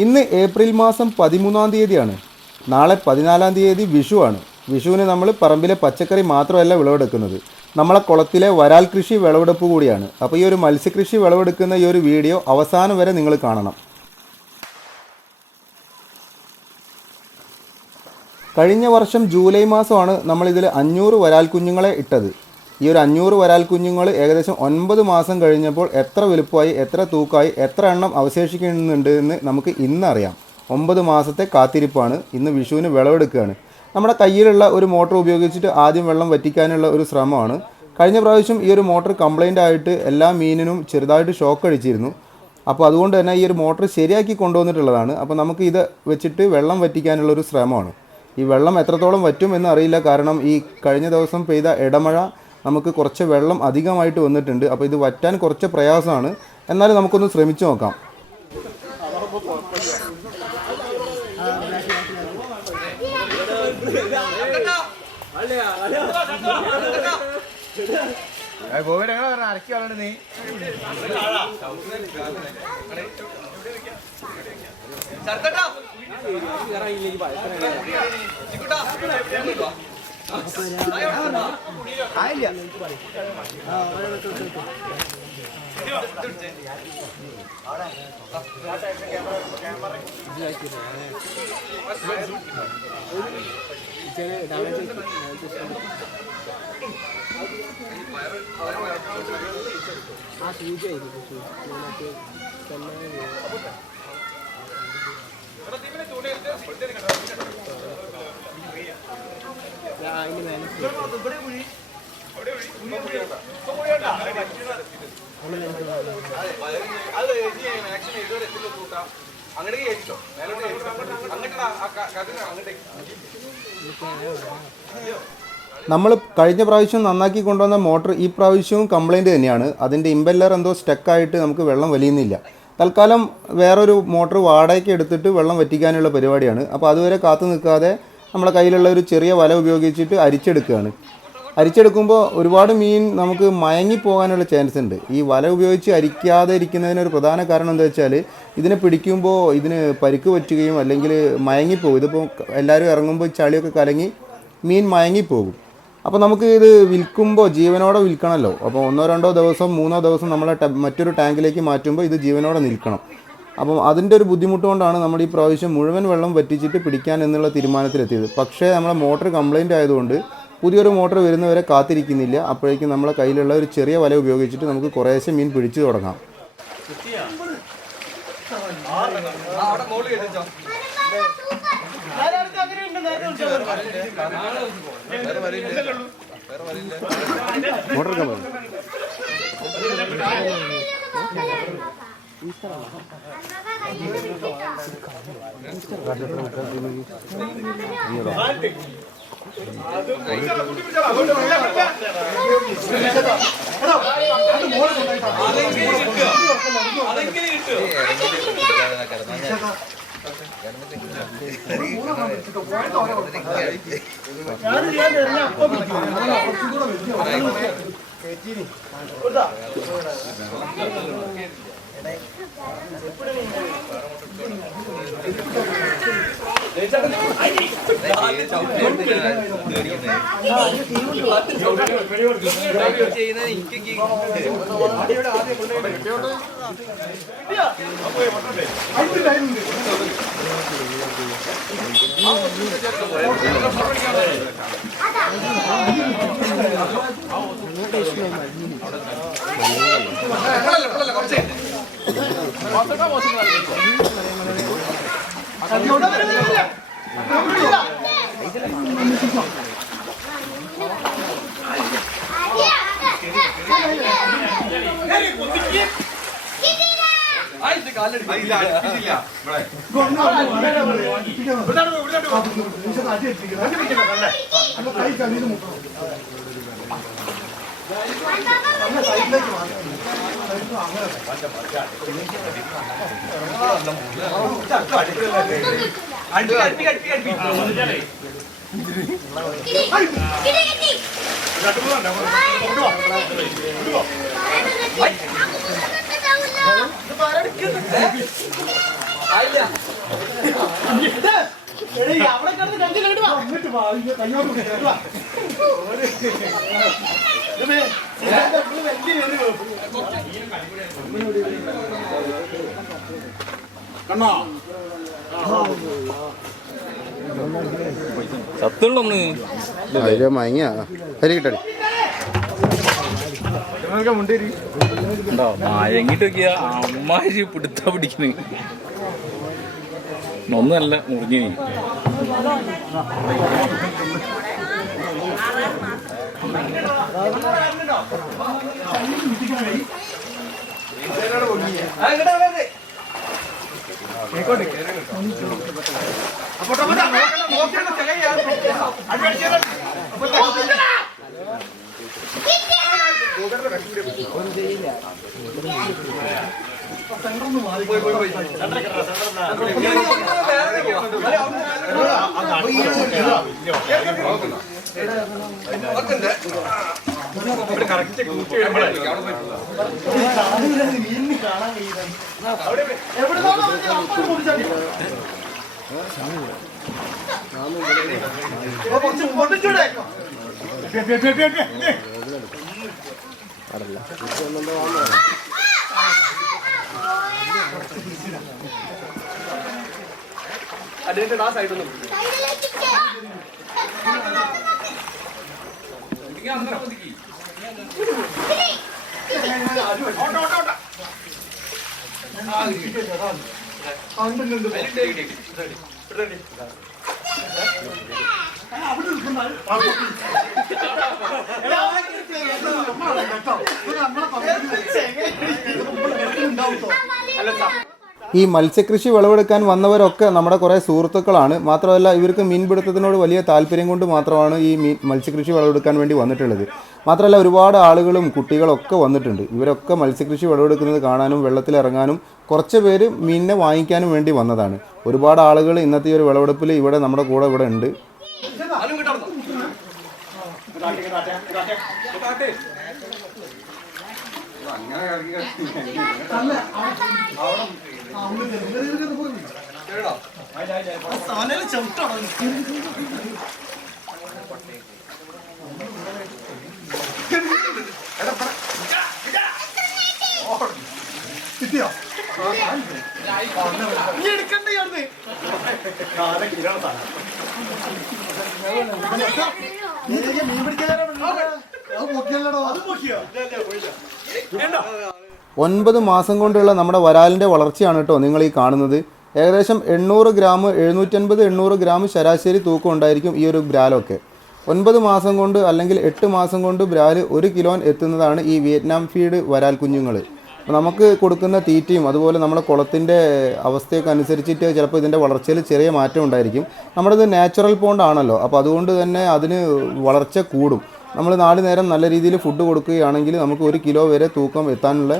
ഇന്ന് ഏപ്രിൽ മാസം 13-ാം തീയതിയാണ്. നാളെ 14-ാം തീയതി വിഷുവാണ്. വിഷുവിന് നമ്മൾ പറമ്പിലെ പച്ചക്കറി മാത്രമല്ല വിളവെടുക്കുന്നത്, നമ്മളെ കുളത്തിലെ വരാൽ കൃഷി വിളവെടുപ്പ് കൂടിയാണ്. അപ്പോൾ ഈ ഒരു മത്സ്യകൃഷി വിളവെടുക്കുന്ന ഈ ഒരു വീഡിയോ അവസാനം വരെ നിങ്ങൾ കാണണം. കഴിഞ്ഞ വർഷം ജൂലൈ മാസമാണ് നമ്മളിതിൽ 500 വരാൽ കുഞ്ഞുങ്ങളെ ഇട്ടത്. ഈ ഒരു 500 വരാൽ കുഞ്ഞുങ്ങൾ ഏകദേശം 9 മാസം കഴിഞ്ഞപ്പോൾ എത്ര വലുപ്പമായി, എത്ര തൂക്കമായി, എത്ര എണ്ണം അവശേഷിക്കുന്നുണ്ട് എന്ന് നമുക്ക് ഇന്നറിയാം. 9 മാസത്തെ കാത്തിരിപ്പാണ്. ഇന്ന് വിഷുവിന് വിളവെടുക്കുകയാണ്. നമ്മുടെ കയ്യിലുള്ള ഒരു മോട്ടോർ ഉപയോഗിച്ചിട്ട് ആദ്യം വെള്ളം വറ്റിക്കാനുള്ള ഒരു ശ്രമമാണ്. കഴിഞ്ഞ പ്രാവശ്യം ഈ ഒരു മോട്ടോർ കംപ്ലൈൻ്റ് ആയിട്ട് എല്ലാ മീനിനും ചെറുതായിട്ട് ഷോക്ക് അടിച്ചിരുന്നു. അപ്പോൾ അതുകൊണ്ട് തന്നെ ഈ ഒരു മോട്ടോർ ശരിയാക്കി കൊണ്ടുവന്നിട്ടുള്ളതാണ്. അപ്പോൾ നമുക്ക് ഇത് വെച്ചിട്ട് വെള്ളം വറ്റിക്കാനുള്ളൊരു ശ്രമമാണ്. ഈ വെള്ളം എത്രത്തോളം വറ്റും എന്നറിയില്ല, കാരണം ഈ കഴിഞ്ഞ ദിവസം പെയ്ത ഇടമഴ നമുക്ക് കുറച്ച് വെള്ളം അധികമായിട്ട് വന്നിട്ടുണ്ട്. അപ്പോൾ ഇത് വറ്റാൻ കുറച്ച് പ്രയാസമാണ്. എന്നാലും നമുക്കൊന്ന് ശ്രമിച്ചു നോക്കാം. നമ്മൾ കഴിഞ്ഞ പ്രാവശ്യം നന്നാക്കി കൊണ്ടുവന്ന മോട്ടർ ഈ പ്രാവശ്യവും കംപ്ലൈൻറ്റ് തന്നെയാണ്. അതിൻ്റെ ഇമ്പല്ലർ എന്തോ സ്റ്റക്കായിട്ട് നമുക്ക് വെള്ളം വലിയുന്നില്ല. തൽക്കാലം വേറൊരു മോട്ടർ വാടകയ്ക്ക് എടുത്തിട്ട് വെള്ളം വറ്റിക്കാനുള്ള പരിപാടിയാണ്. അപ്പോൾ അതുവരെ കാത്തു നിൽക്കാതെ നമ്മളെ കയ്യിലുള്ള ഒരു ചെറിയ വല ഉപയോഗിച്ചിട്ട് അരിച്ചെടുക്കുകയാണ്. അരിച്ചെടുക്കുമ്പോൾ ഒരുപാട് മീൻ നമുക്ക് മയങ്ങിപ്പോകാനുള്ള ചാൻസ് ഉണ്ട്. ഈ വല ഉപയോഗിച്ച് അരിക്കാതെ ഇരിക്കുന്നതിനൊരു പ്രധാന കാരണം എന്താ വെച്ചാൽ, ഇതിനെ പിടിക്കുമ്പോൾ ഇതിന് പരിക്ക് പറ്റുകയും അല്ലെങ്കിൽ മയങ്ങിപ്പോകും. ഇതിപ്പോൾ എല്ലാവരും ഇറങ്ങുമ്പോൾ ചളിയൊക്കെ കലങ്ങി മീൻ മയങ്ങിപ്പോകും. അപ്പോൾ നമുക്ക് ഇത് വിൽക്കുമ്പോൾ ജീവനോടെ വിൽക്കണമല്ലോ. അപ്പോൾ 1-2 ദിവസം 3 ദിവസം നമ്മളെ മറ്റൊരു ടാങ്കിലേക്ക് മാറ്റുമ്പോൾ ഇത് ജീവനോടെ നിൽക്കണം. അപ്പം അതിൻ്റെ ഒരു ബുദ്ധിമുട്ട് കൊണ്ടാണ് നമ്മൾ ഈ പ്രാവശ്യം മുഴുവൻ വെള്ളം വറ്റിച്ചിട്ട് പിടിക്കാൻ എന്നുള്ള തീരുമാനത്തിലെത്തിയത്. പക്ഷേ നമ്മളെ മോട്ടർ കംപ്ലൈൻ്റ് ആയതുകൊണ്ട് പുതിയൊരു മോട്ടർ വരുന്നവരെ കാത്തിരിക്കുന്നില്ല. അപ്പോഴേക്കും നമ്മളെ കയ്യിലുള്ള ഒരു ചെറിയ വല ഉപയോഗിച്ചിട്ട് നമുക്ക് കുറേശ്ശെ മീൻ പിടിച്ചു തുടങ്ങാം. മോട്ടർ സത്തുള്ളൊന്ന് മയങ്ങിയ അരി കിട്ടടി മയങ്ങിട്ട് നോക്കിയ അമ്മാരി പിടുത്ത പിടിക്കണ് ഒന്നല്ല മുറിഞ്ഞു. ഈ മത്സ്യകൃഷി വിളവെടുക്കാൻ വന്നവരൊക്കെ നമ്മുടെ കുറേ സുഹൃത്തുക്കളാണ്. മാത്രമല്ല ഇവർക്ക് മീൻപിടുത്തത്തിനോട് വലിയ താല്പര്യം കൊണ്ട് മാത്രമാണ് ഈ മത്സ്യകൃഷി വിളവെടുക്കാൻ വേണ്ടി വന്നിട്ടുള്ളത്. മാത്രമല്ല ഒരുപാട് ആളുകളും കുട്ടികളൊക്കെ വന്നിട്ടുണ്ട്. ഇവരൊക്കെ മത്സ്യകൃഷി വിളവെടുക്കുന്നത് കാണാനും വെള്ളത്തിലിറങ്ങാനും കുറച്ച് പേര് മീനിനെ വാങ്ങിക്കാനും വേണ്ടി വന്നതാണ്. ഒരുപാട് ആളുകൾ ഇന്നത്തെ ഒരു വിളവെടുപ്പിൽ ഇവിടെ നമ്മുടെ കൂടെ ഇവിടെ ഉണ്ട്. ഒൻപത് മാസം കൊണ്ടുള്ള നമ്മുടെ വരാലിൻ്റെ വളർച്ചയാണ് കേട്ടോ നിങ്ങൾ ഈ കാണുന്നത്. ഏകദേശം 800 ഗ്രാം 750-800 ഗ്രാം ശരാശരി തൂക്കം ഉണ്ടായിരിക്കും ഈ ഒരു ബ്രാലൊക്കെ. 9 മാസം കൊണ്ട് അല്ലെങ്കിൽ 8 മാസം കൊണ്ട് ബ്രാല് 1 കിലോ എത്തുന്നതാണ് ഈ വിയറ്റ്നാം ഫീഡ് വരാൽ കുഞ്ഞുങ്ങൾ. നമുക്ക് കൊടുക്കുന്ന തീറ്റയും അതുപോലെ നമ്മുടെ കുളത്തിൻ്റെ അവസ്ഥയൊക്കെ അനുസരിച്ചിട്ട് ചിലപ്പോൾ ഇതിൻ്റെ വളർച്ചയിൽ ചെറിയ മാറ്റം ഉണ്ടായിരിക്കും. നമ്മുടേത് നാച്ചുറൽ പോണ്ട് ആണല്ലോ, അപ്പോൾ അതുകൊണ്ട് തന്നെ അതിന് വളർച്ച കൂടും. നമ്മൾ 4 നേരം നല്ല രീതിയിൽ ഫുഡ് കൊടുക്കുകയാണെങ്കിൽ നമുക്ക് 1 കിലോ വരെ തൂക്കം എത്താനുള്ള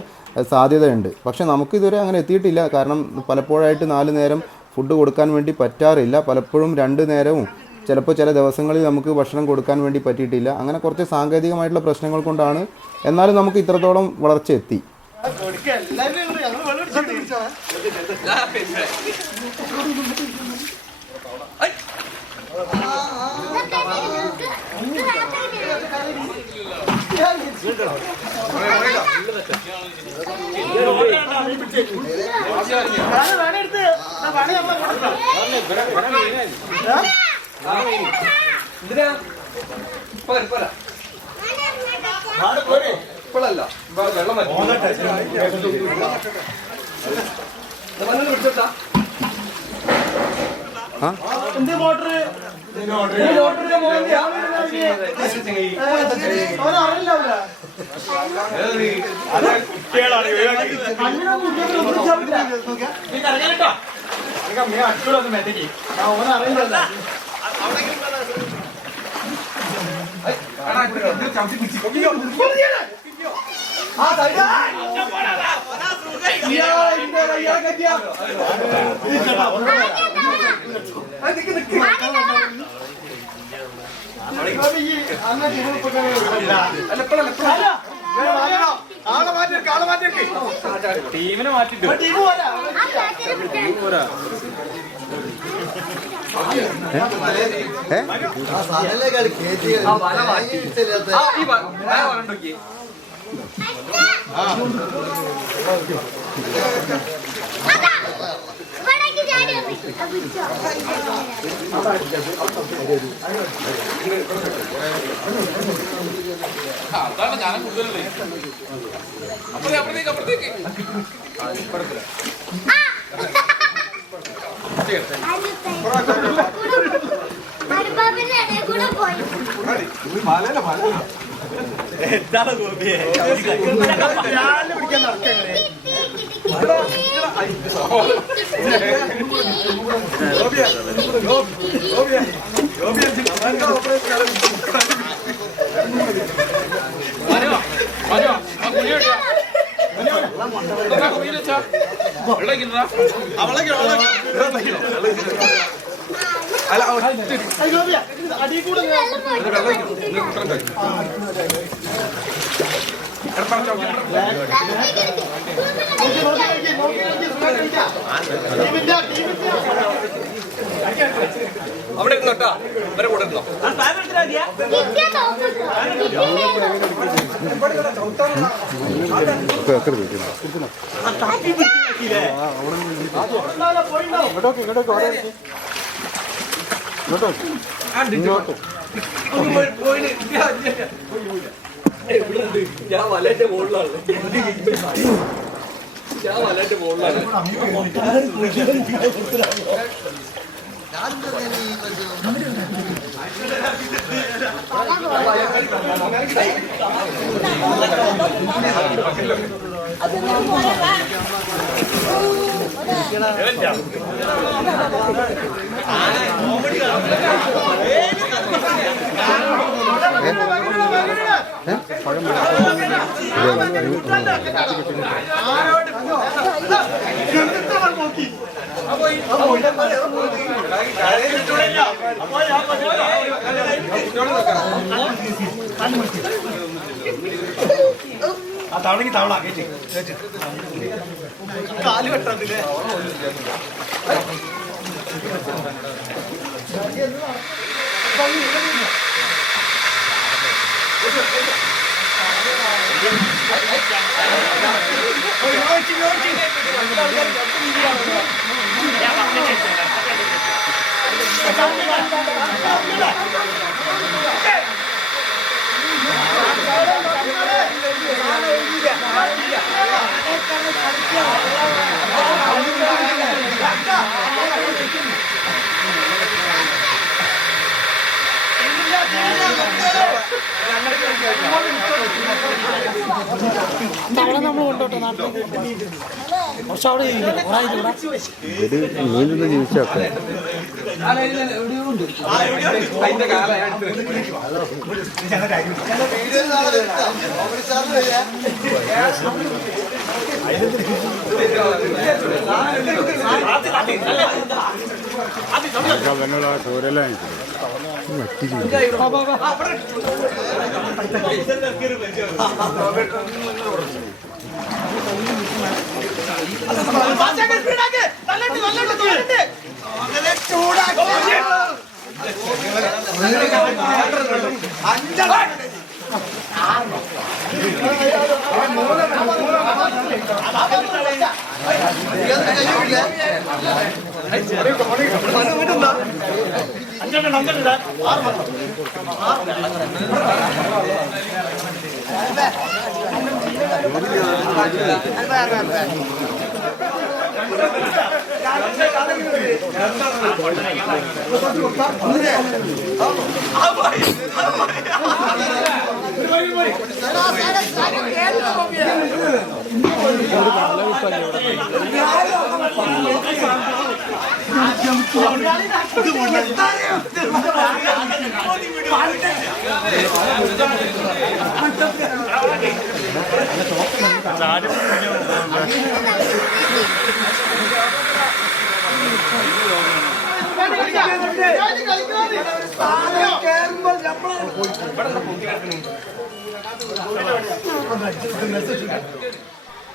സാധ്യതയുണ്ട്. പക്ഷേ നമുക്കിതുവരെ അങ്ങനെ എത്തിയിട്ടില്ല. കാരണം പലപ്പോഴായിട്ട് 4 നേരം ഫുഡ് കൊടുക്കാൻ വേണ്ടി പറ്റാറില്ല. പലപ്പോഴും 2 നേരവും ചിലപ്പോൾ ചില ദിവസങ്ങളിൽ നമുക്ക് ഭക്ഷണം കൊടുക്കാൻ വേണ്ടി പറ്റിയിട്ടില്ല. അങ്ങനെ കുറച്ച് സാങ്കേതികമായിട്ടുള്ള പ്രശ്നങ്ങൾ കൊണ്ടാണ്. എന്നാലും നമുക്ക് ഇത്രത്തോളം വളർച്ച എത്തി. ടീമിനെ മാറ്റിട്ട് അതാണ് ഞാൻ കൂടുതലല്ലേ അപ്പുറത്തേക്ക് എന്താണ് ഗോപിയെ അവിടെ ഇരുന്നോട്ടാ ഇവരെ കൂടെ ഇരുന്നോ ഞാൻ വലന്റെ മുകളിലാണ് ആ തവണക്ക് തവള കാല് വെട്ടത്തില്ലേ തവള നമ്മൾ കൊണ്ടോട്ടെ നാട്ടിലേക്ക് കുറച്ച് അവിടെ നീന്തുന്ന ജീവിച്ചൊക്കെ ചോരെല്ലാം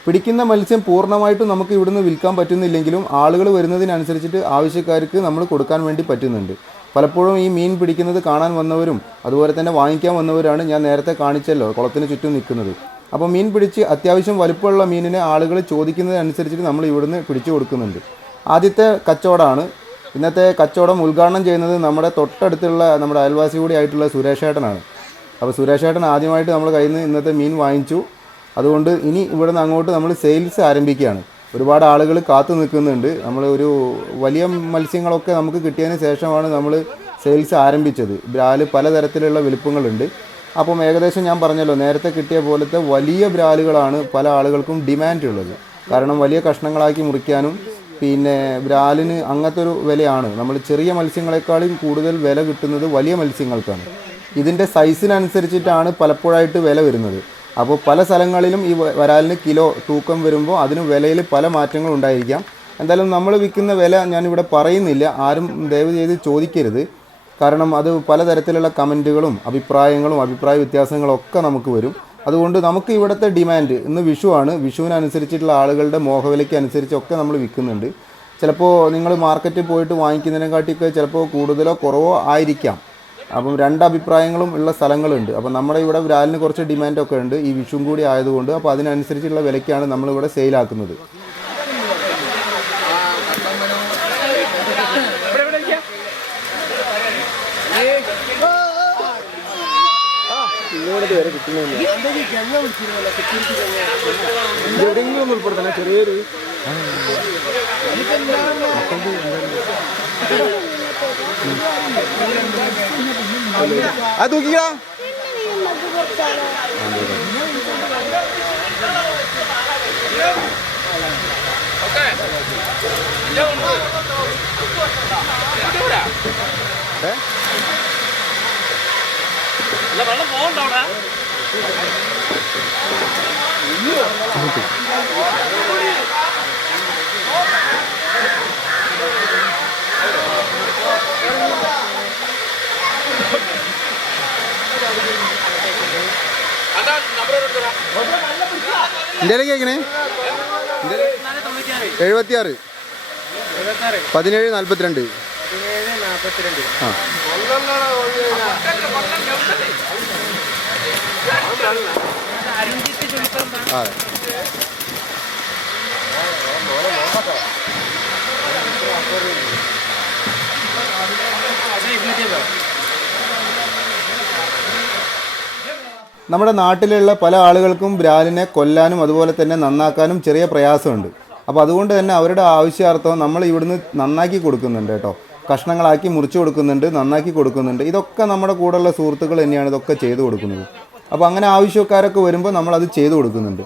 പിടിക്കുന്ന മത്സ്യം പൂർണ്ണമായിട്ടും നമുക്ക് ഇവിടുന്ന് വിൽക്കാൻ പറ്റുന്നില്ലെങ്കിലും ആളുകൾ വരുന്നതിനനുസരിച്ചിട്ട് ആവശ്യക്കാർക്ക് നമ്മൾ കൊടുക്കാൻ വേണ്ടി പറ്റുന്നുണ്ട്. പലപ്പോഴും ഈ മീൻ പിടിക്കുന്നത് കാണാൻ വന്നവരും അതുപോലെ തന്നെ വാങ്ങിക്കാൻ വന്നവരാണ് ഞാൻ നേരത്തെ കാണിച്ചല്ലോ കുളത്തിന് ചുറ്റും നിൽക്കുന്നത്. അപ്പോൾ മീൻ പിടിച്ച് അത്യാവശ്യം വലുപ്പമുള്ള മീനിനെ ആളുകൾ ചോദിക്കുന്നതിനനുസരിച്ചിട്ട് നമ്മൾ ഇവിടുന്ന് പിടിച്ചു കൊടുക്കുന്നുണ്ട്. ആദ്യത്തെ കച്ചവടമാണ്. ഇന്നത്തെ കച്ചവടം ഉദ്ഘാടനം ചെയ്യുന്നത് നമ്മുടെ തൊട്ടടുത്തുള്ള നമ്മുടെ അയൽവാസി കൂടി ആയിട്ടുള്ള സുരേഷ് ഏട്ടനാണ്. അപ്പോൾ സുരേഷ് ഏട്ടൻ ആദ്യമായിട്ട് നമ്മൾ കയ്യിൽ നിന്ന് ഇന്നത്തെ മീൻ വാങ്ങിച്ചു. അതുകൊണ്ട് ഇനി ഇവിടെ നിന്ന് അങ്ങോട്ട് നമ്മൾ സെയിൽസ് ആരംഭിക്കുകയാണ്. ഒരുപാട് ആളുകൾ കാത്തു നിൽക്കുന്നുണ്ട്. നമ്മൾ ഒരു വലിയ മത്സ്യങ്ങളൊക്കെ നമുക്ക് കിട്ടിയതിന് ശേഷമാണ് നമ്മൾ സെയിൽസ് ആരംഭിച്ചത്. ബ്രാല് പലതരത്തിലുള്ള വലുപ്പങ്ങളുണ്ട്. അപ്പം ഏകദേശം ഞാൻ പറഞ്ഞല്ലോ നേരത്തെ കിട്ടിയ പോലത്തെ വലിയ ബ്രാലുകളാണ് പല ആളുകൾക്കും ഡിമാൻഡ് ഉള്ളത്. കാരണം വലിയ കഷ്ണങ്ങളാക്കി മുറിക്കാനും പിന്നെ ബ്രാലിന് അങ്ങനത്തെ ഒരു വിലയാണ്. നമ്മൾ ചെറിയ മത്സ്യങ്ങളെക്കാളും കൂടുതൽ വില കിട്ടുന്നത് വലിയ മത്സ്യങ്ങൾക്കാണ്. ഇതിൻ്റെ സൈസിനനുസരിച്ചിട്ടാണ് പലപ്പോഴായിട്ട് വില വരുന്നത്. അപ്പോൾ പല സ്ഥലങ്ങളിലും ഈ വരാലിന് കിലോ തൂക്കം വരുമ്പോൾ അതിന് വിലയിൽ പല മാറ്റങ്ങളും ഉണ്ടായിരിക്കാം. എന്തായാലും നമ്മൾ വിൽക്കുന്ന വില ഞാനിവിടെ പറയുന്നില്ല, ആരും ദയവ് ചെയ്ത് ചോദിക്കരുത്. കാരണം അത് പലതരത്തിലുള്ള കമൻറ്റുകളും അഭിപ്രായങ്ങളും അഭിപ്രായ വ്യത്യാസങ്ങളൊക്കെ നമുക്ക് വരും. അതുകൊണ്ട് നമുക്ക് ഇവിടുത്തെ ഡിമാൻഡ് ഇന്ന് വിഷുവാണ്. വിഷുവിനനുസരിച്ചിട്ടുള്ള ആളുകളുടെ മോഹവിലയ്ക്ക് അനുസരിച്ചൊക്കെ നമ്മൾ വിൽക്കുന്നുണ്ട്. ചിലപ്പോൾ നിങ്ങൾ മാർക്കറ്റിൽ പോയിട്ട് വാങ്ങിക്കുന്നതിനെക്കാട്ടിയൊക്കെ ചിലപ്പോൾ കൂടുതലോ കുറവോ ആയിരിക്കാം. അപ്പം രണ്ട് അഭിപ്രായങ്ങളും ഉള്ള സ്ഥലങ്ങളുണ്ട്. അപ്പം നമ്മുടെ ഇവിടെ ബ്രാലിന് കുറച്ച് ഡിമാൻഡൊക്കെ ഉണ്ട് ഈ വിഷുവും കൂടി ആയതുകൊണ്ട്. അപ്പോൾ അതിനനുസരിച്ചുള്ള വിലയ്ക്കാണ് നമ്മളിവിടെ സെയിലാക്കുന്നത്. എവിടെയെങ്കിലും ഒന്ന് ഉൾപ്പെടുത്തണം. ചെറിയൊരു അത് തൂക്കിക്കടാ. വെള്ളം പോകണ്ടോ അവിടെ? ഇന്ത്യയിലെ കേൾക്കണേ 76 17 42. ആ അതെ. നമ്മുടെ നാട്ടിലുള്ള പല ആളുകൾക്കും ബ്രാലിനെ കൊല്ലാനും അതുപോലെ തന്നെ നന്നാക്കാനും ചെറിയ പ്രയാസമുണ്ട്. അപ്പോൾ അതുകൊണ്ട് തന്നെ അവരുടെ ആവശ്യാർത്ഥം നമ്മൾ ഇവിടുന്ന് നന്നാക്കി കൊടുക്കുന്നുണ്ട് കേട്ടോ. കഷ്ണങ്ങളാക്കി മുറിച്ച് കൊടുക്കുന്നുണ്ട്, നന്നാക്കി കൊടുക്കുന്നുണ്ട്. ഇതൊക്കെ നമ്മുടെ കൂടെയുള്ള സുഹൃത്തുക്കൾ തന്നെയാണ് ഇതൊക്കെ ചെയ്തു കൊടുക്കുന്നത്. അപ്പോൾ അങ്ങനെ ആവശ്യക്കാരൊക്കെ വരുമ്പോൾ നമ്മളത് ചെയ്തു കൊടുക്കുന്നുണ്ട്.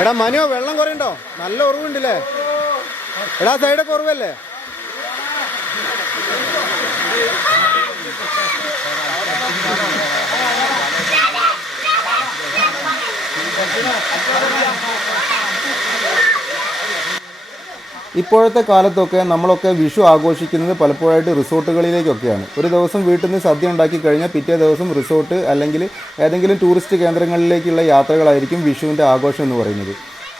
എടാ മനോ, വെള്ളം കുറയുണ്ടോ? നല്ല ഉറവുണ്ടല്ലേ? എടാ സൈഡൊക്കെ ഉറവല്ലേ? ഇപ്പോഴത്തെ കാലത്തൊക്കെ നമ്മളൊക്കെ വിഷു ആഘോഷിക്കുന്നത് പലപ്പോഴായിട്ട് റിസോർട്ടുകളിലേക്കൊക്കെയാണ്. ഒരു ദിവസം വീട്ടിൽ നിന്ന് സദ്യ ഉണ്ടാക്കി കഴിഞ്ഞാൽ പിറ്റേ ദിവസം റിസോർട്ട് അല്ലെങ്കിൽ ഏതെങ്കിലും ടൂറിസ്റ്റ് കേന്ദ്രങ്ങളിലേക്കുള്ള യാത്രകളായിരിക്കും വിഷുവിൻ്റെ ആഘോഷം എന്ന് പറയുന്നത്.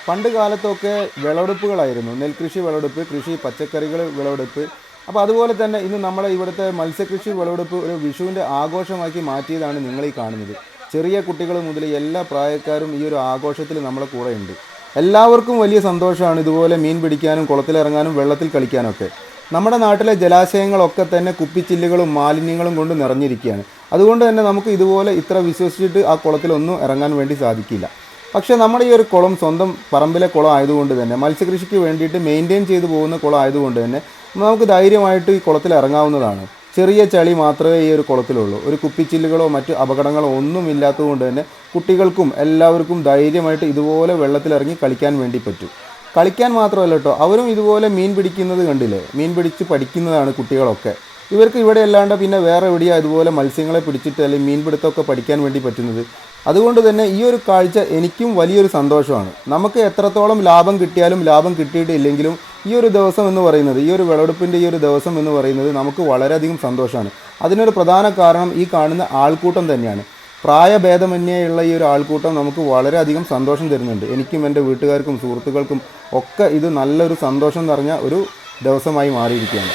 പണ്ട് കാലത്തൊക്കെ വിളവെടുപ്പുകളായിരുന്നു, നെൽകൃഷി വിളവെടുപ്പ്, കൃഷി പച്ചക്കറികൾ വിളവെടുപ്പ്. അപ്പോൾ അതുപോലെ തന്നെ ഇന്ന് നമ്മളെ ഇവിടുത്തെ മത്സ്യകൃഷി വിളവെടുപ്പ് ഒരു വിഷുവിൻ്റെ ആഘോഷമാക്കി മാറ്റിയതാണ് നിങ്ങളീ കാണുന്നത്. ചെറിയ കുട്ടികൾ മുതൽ എല്ലാ പ്രായക്കാരും ഈ ഒരു ആഘോഷത്തിൽ നമ്മളെ കൂടെ ഉണ്ട്. എല്ലാവർക്കും വലിയ സന്തോഷമാണ് ഇതുപോലെ മീൻ പിടിക്കാനും കുളത്തിലിറങ്ങാനും വെള്ളത്തിൽ കളിക്കാനൊക്കെ. നമ്മുടെ നാട്ടിലെ ജലാശയങ്ങളൊക്കെ തന്നെ കുപ്പിച്ചില്ലുകളും മാലിന്യങ്ങളും കൊണ്ട് നിറഞ്ഞിരിക്കുകയാണ്. അതുകൊണ്ട് തന്നെ നമുക്ക് ഇതുപോലെ ഇത്ര വിശ്വസിച്ചിട്ട് ആ കുളത്തിലൊന്നും ഇറങ്ങാൻ വേണ്ടി സാധിക്കില്ല. പക്ഷേ നമ്മുടെ ഈ ഒരു കുളം സ്വന്തം പറമ്പിലെ കുളം ആയതുകൊണ്ട് തന്നെ, മത്സ്യകൃഷിക്ക് വേണ്ടിയിട്ട് മെയിൻറ്റെയിൻ ചെയ്തു പോകുന്ന കുളം ആയതുകൊണ്ട് തന്നെ നമുക്ക് ധൈര്യമായിട്ട് ഈ കുളത്തിൽ ഇറങ്ങാവുന്നതാണ്. ചെറിയ ചളി മാത്രമേ ഈ ഒരു കുളത്തിലുള്ളൂ. ഒരു കുപ്പിച്ചില്ലുകളോ മറ്റ് അപകടങ്ങളോ ഒന്നും ഇല്ലാത്തതുകൊണ്ട് തന്നെ കുട്ടികൾക്കും എല്ലാവർക്കും ധൈര്യമായിട്ട് ഇതുപോലെ വെള്ളത്തിലിറങ്ങി കളിക്കാൻ വേണ്ടി പറ്റും. കളിക്കാൻ മാത്രമല്ല കേട്ടോ, അവരും ഇതുപോലെ മീൻ പിടിക്കുന്നത് കണ്ടില്ലേ, മീൻ പിടിച്ച് പഠിക്കുന്നതാണ് കുട്ടികളൊക്കെ. ഇവർക്ക് ഇവിടെ അല്ലാണ്ട് പിന്നെ വേറെ എവിടെയാണ് ഇതുപോലെ മത്സ്യങ്ങളെ പിടിച്ചിട്ട് അല്ലെങ്കിൽ മീൻ പിടുത്തമൊക്കെ പഠിക്കാൻ വേണ്ടി പറ്റുന്നത്. അതുകൊണ്ട് തന്നെ ഈ ഒരു കാഴ്ച എനിക്കും വലിയൊരു സന്തോഷമാണ്. നമുക്ക് എത്രത്തോളം ലാഭം കിട്ടിയാലും ലാഭം കിട്ടിയിട്ടില്ലെങ്കിലും ഈ ഒരു ദിവസം എന്ന് പറയുന്നത്, ഈ ഒരു വിളവെടുപ്പിൻ്റെ ഈ ഒരു ദിവസം എന്ന് പറയുന്നത് നമുക്ക് വളരെയധികം സന്തോഷമാണ്. അതിനൊരു പ്രധാന കാരണം ഈ കാണുന്ന ആൾക്കൂട്ടം തന്നെയാണ്. പ്രായഭേദമന്യേയുള്ള ഈ ഒരു ആൾക്കൂട്ടം നമുക്ക് വളരെയധികം സന്തോഷം തരുന്നുണ്ട്. എനിക്കും എൻ്റെ വീട്ടുകാർക്കും സുഹൃത്തുക്കൾക്കും ഒക്കെ ഇത് നല്ലൊരു സന്തോഷം നിറഞ്ഞ ഒരു ദിവസമായി മാറിയിരിക്കുകയാണ്.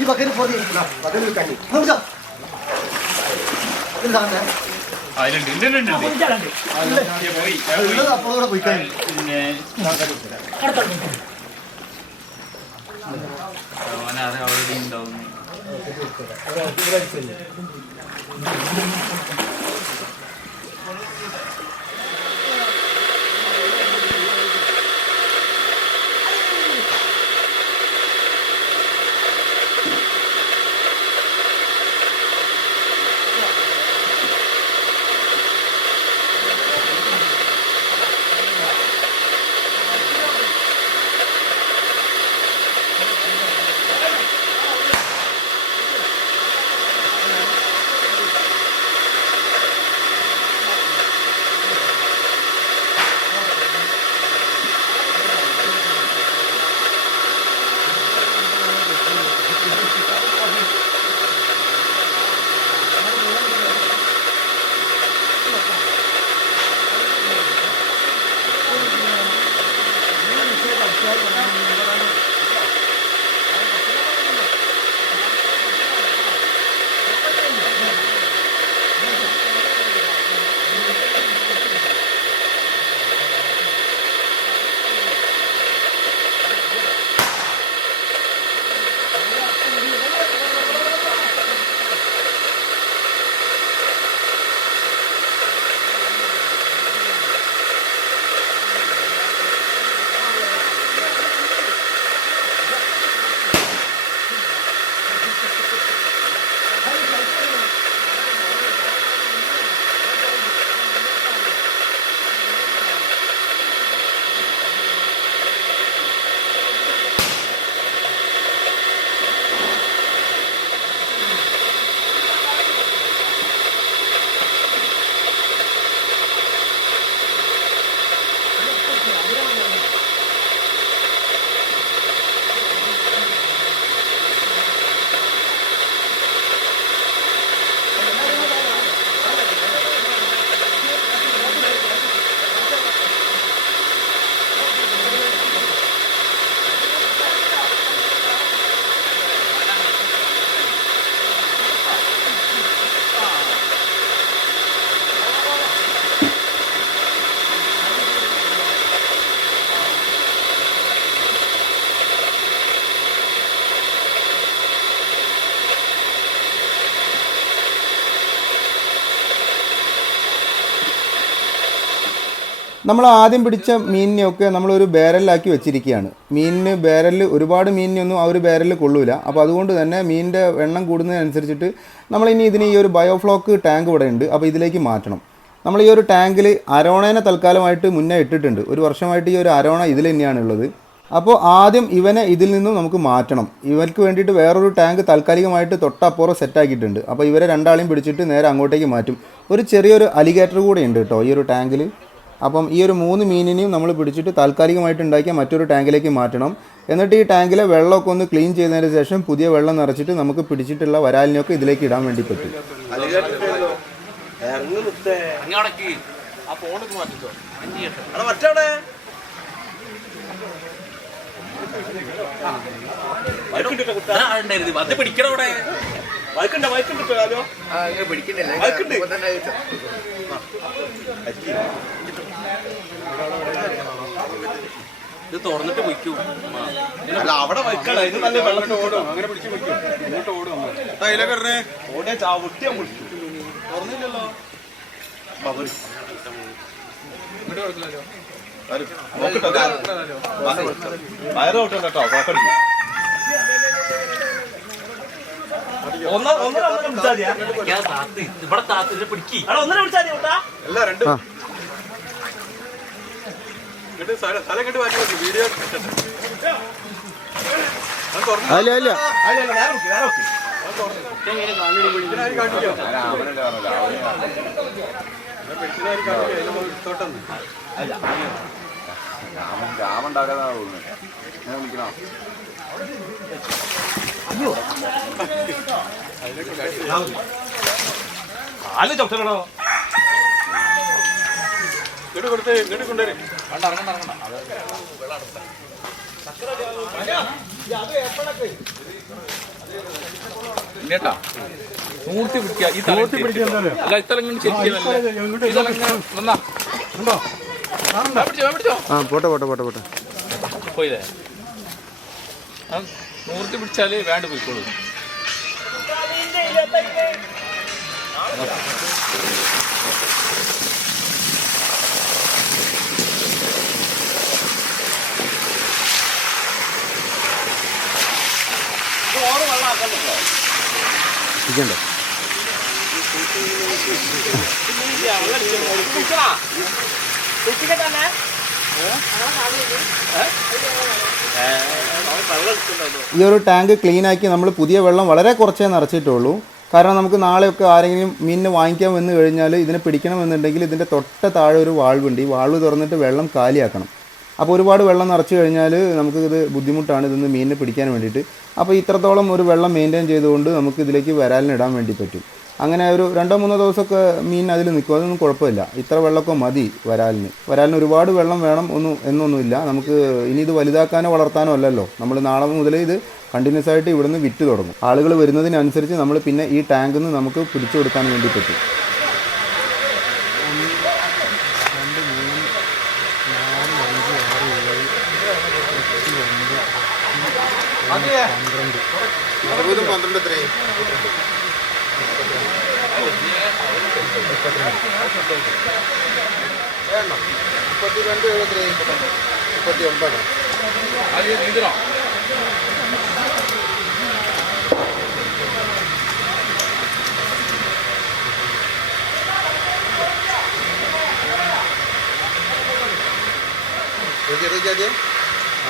ഈ ബക്കറ്റ് പോയി കണ്ണി അപ്പോഴൂടെ പോയി കഴിഞ്ഞു. ഓൾറെഡി ഉണ്ടാവും. നമ്മൾ ആദ്യം പിടിച്ച മീനിനെയൊക്കെ നമ്മളൊരു ബാരലിലാക്കി വെച്ചിരിക്കുകയാണ്. മീനിന് ബാരലിൽ ഒരുപാട് മീനിനൊന്നും ആ ഒരു ബാരലിൽ കൊള്ളൂല. അപ്പോൾ അതുകൊണ്ട് തന്നെ മീനിൻ്റെ എണ്ണം കൂടുന്നതിനനുസരിച്ചിട്ട് നമ്മളിനി ഇതിന് ഈ ഒരു ബയോഫ്ലോക്ക് ടാങ്ക് ഇവിടെ ഉണ്ട്. അപ്പോൾ ഇതിലേക്ക് മാറ്റണം. നമ്മൾ ഈ ഒരു ടാങ്കിൽ അരോണേനെ തൽക്കാലമായിട്ട് മുന്നേ ഇട്ടിട്ടുണ്ട്. ഒരു വർഷമായിട്ട് ഈ ഒരു അരോണ ഇതിൽ തന്നെയാണ് ഉള്ളത്. അപ്പോൾ ആദ്യം ഇവനെ ഇതിൽ നിന്നും നമുക്ക് മാറ്റണം. ഇവർക്ക് വേണ്ടിയിട്ട് വേറൊരു ടാങ്ക് താൽക്കാലികമായിട്ട് തൊട്ടപ്പുറം സെറ്റാക്കിയിട്ടുണ്ട്. അപ്പോൾ ഇവരെ രണ്ടാളെയും പിടിച്ചിട്ട് നേരെ അങ്ങോട്ടേക്ക് മാറ്റും. ഒരു ചെറിയൊരു അലിഗേറ്റർ കൂടെ ഉണ്ട് കേട്ടോ ഈ ഒരു ടാങ്കിൽ. അപ്പം ഈ ഒരു 3 മീനിനെയും നമ്മൾ പിടിച്ചിട്ട് താൽക്കാലികമായിട്ട് ഉണ്ടാക്കിയ മറ്റൊരു ടാങ്കിലേക്ക് മാറ്റണം. എന്നിട്ട് ഈ ടാങ്കിലെ വെള്ളമൊക്കെ ഒന്ന് ക്ലീൻ ചെയ്തതിന് ശേഷം പുതിയ വെള്ളം നിറച്ചിട്ട് നമുക്ക് പിടിച്ചിട്ടുള്ള വരാലിനെയൊക്കെ ഇതിലേക്ക് ഇടാൻ വേണ്ടി പറ്റും. ഇത് തുറന്നിട്ട് വയ്ക്കൂ. അല്ല അവിടെ വയ്ക്കല. ഇത് നല്ല വെള്ളത്തിൽ ഓടും. അങ്ങനെ പിടിച്ച് വയ്ക്കും. ഇങ്ങോട്ട് ഓടും. ഓടെ ചാവട്ടിയാ മുടിക്കും. തുറന്നില്ലല്ലോ. വയറോട്ടോ കേട്ടോ. കാല് ചവിട്ടണോ? ഇങ്ങോട്ട് കൊടുത്ത് ഇങ്ങോട്ട് കൊണ്ടുവരും. നൂർത്തി പിടിക്കുക. ഈ തലത്തി പിടിക്കുക. പോയില്ലേ? നൂർത്തി പിടിച്ചാല് വേണ്ട പോയിക്കോളൂ. ഇരിക്കണ്ടേ? ഈ ഒരു ടാങ്ക് ക്ലീനാക്കി നമ്മൾ പുതിയ വെള്ളം വളരെ കുറച്ചേ നിറച്ചിട്ടുള്ളൂ. കാരണം നമുക്ക് നാളെയൊക്കെ ആരെങ്കിലും മീനിനെ വാങ്ങിക്കാൻ വന്നു കഴിഞ്ഞാൽ ഇതിനെ പിടിക്കണമെന്നുണ്ടെങ്കിൽ ഇതിൻ്റെ തൊട്ട താഴെ ഒരു വാൾവുണ്ട്. ഈ വാൾവ് തുറന്നിട്ട് വെള്ളം കാലിയാക്കണം. അപ്പോൾ ഒരുപാട് വെള്ളം നിറച്ച് കഴിഞ്ഞാൽ നമുക്കിത് ബുദ്ധിമുട്ടാണ് ഇതൊന്ന് മീനിനെ പിടിക്കാൻ വേണ്ടിയിട്ട്. അപ്പോൾ ഇത്രത്തോളം ഒരു വെള്ളം മെയിൻറ്റെയിൻ ചെയ്തുകൊണ്ട് നമുക്ക് ഇതിലേക്ക് വരാലിനിടാൻ വേണ്ടി പറ്റും. അങ്ങനെ ഒരു 2-3 ദിവസമൊക്കെ മീൻ അതിൽ നിൽക്കും. അതൊന്നും കുഴപ്പമില്ല. ഇത്ര വെള്ളമൊക്കെ മതി വരാലിന് ഒരുപാട് വെള്ളം വേണം എന്നൊന്നുമില്ല. നമുക്ക് ഇനി ഇത് വലുതാക്കാനോ വളർത്താനോ അല്ലല്ലോ. നമ്മൾ നാളെ മുതൽ ഇത് കണ്ടിന്യൂസ് ആയിട്ട് ഇവിടുന്ന് വിറ്റ് തുടങ്ങും. ആളുകൾ വരുന്നതിനനുസരിച്ച് നമ്മൾ പിന്നെ ഈ ടാങ്കിൽ നിന്ന് നമുക്ക് പിടിച്ചു കൊടുക്കാൻ വേണ്ടി പറ്റും.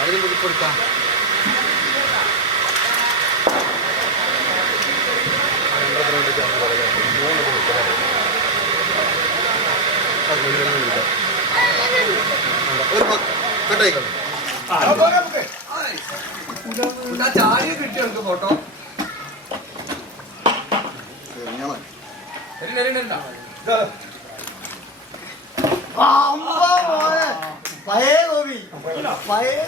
ആദ്യം കൊടുക്കാം. ചാടിയെ കിട്ടിയ ഫോട്ടോ പഴയ ഗോപി പഴയ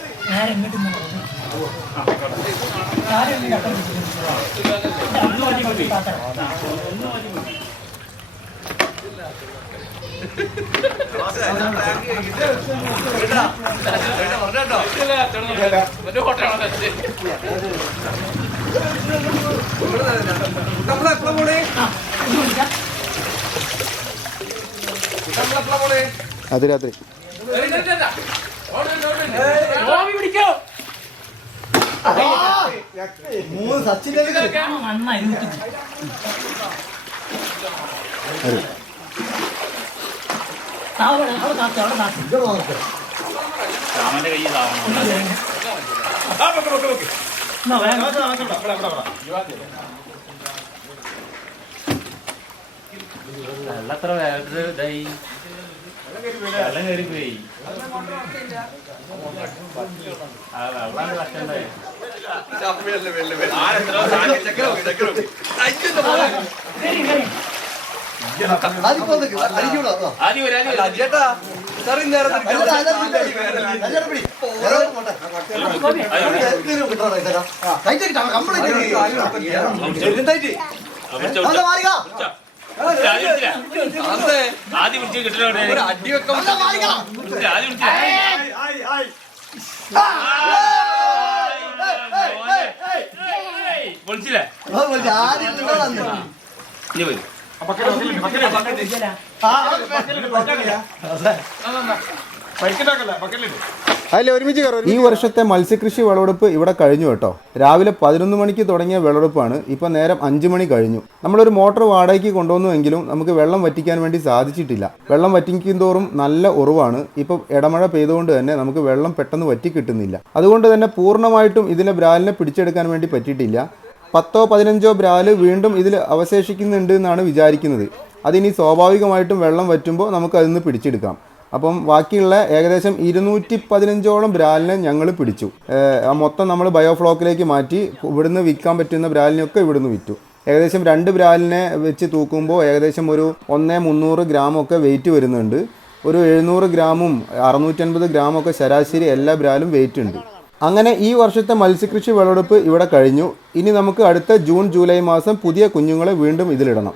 അത് രാത്രി മൂന്ന് സച്ചിൻ ടെണ്ടുൽക്കർ രാമന്റെ കൈ ഇതാവണം. വെള്ളത്ര വേഗത്തിൽ ഇതായി വെള്ളം കയറി പോയി. ആ വെള്ളം കഷ്ടണ്ടേ. ആദ്യം വരാൻ ചേട്ടാ ഇത്രയും നേരം ആദ്യം വിളിച്ച് കിട്ടണ അടി വെക്കാൻ ആദ്യം വിളിച്ചില്ലേ ഇനി വരും. ഈ വർഷത്തെ മത്സ്യകൃഷി വിളവെടുപ്പ് ഇവിടെ കഴിഞ്ഞു കേട്ടോ. രാവിലെ 11 മണിക്ക് തുടങ്ങിയ വിളവെടുപ്പാണ്. ഇപ്പോൾ നേരം 5 മണി കഴിഞ്ഞു. നമ്മളൊരു മോട്ടോർ വാടകയ്ക്ക് കൊണ്ടുവന്നുവെങ്കിലും നമുക്ക് വെള്ളം വറ്റിക്കാൻ വേണ്ടി സാധിച്ചിട്ടില്ല. വെള്ളം വറ്റിക്കും തോറും നല്ല ഉറവാണ്. ഇപ്പോൾ ഇടമഴ പെയ്തുകൊണ്ട് തന്നെ നമുക്ക് വെള്ളം പെട്ടെന്ന് വറ്റി കിട്ടുന്നില്ല. അതുകൊണ്ട് തന്നെ പൂർണ്ണമായിട്ടും ഇതിലെ ബ്രാലിനെ പിടിച്ചെടുക്കാൻ വേണ്ടി പറ്റിയിട്ടില്ല. 10-15 ബ്രാല് വീണ്ടും ഇതിൽ അവശേഷിക്കുന്നുണ്ട് എന്നാണ് വിചാരിക്കുന്നത്. അതിനി സ്വാഭാവികമായിട്ടും വെള്ളം വറ്റുമ്പോൾ നമുക്ക് അതിൽ നിന്ന് പിടിച്ചെടുക്കാം. അപ്പം ബാക്കിയുള്ള ഏകദേശം 215ഓളം ബ്രാലിനെ ഞങ്ങൾ പിടിച്ചു. മൊത്തം നമ്മൾ ബയോഫ്ലോക്കിലേക്ക് മാറ്റി ഇവിടുന്ന് വിൽക്കാൻ പറ്റുന്ന ബ്രാലിനെയൊക്കെ ഇവിടുന്ന് വിറ്റു. ഏകദേശം 2 ബ്രാലിനെ വെച്ച് തൂക്കുമ്പോൾ ഏകദേശം ഒരു 1-300 ഗ്രാമൊക്കെ വെയിറ്റ് വരുന്നുണ്ട്. ഒരു 700 ഗ്രാമും 650 ഗ്രാമൊക്കെ ശരാശരി എല്ലാ ബ്രാലും വെയിറ്റ് ഉണ്ട്. അങ്ങനെ ഈ വർഷത്തെ മത്സ്യകൃഷി വിളവെടുപ്പ് ഇവിടെ കഴിഞ്ഞു. ഇനി നമുക്ക് അടുത്ത ജൂൺ ജൂലൈ മാസം പുതിയ കുഞ്ഞുങ്ങളെ വീണ്ടും ഇതിലിടണം.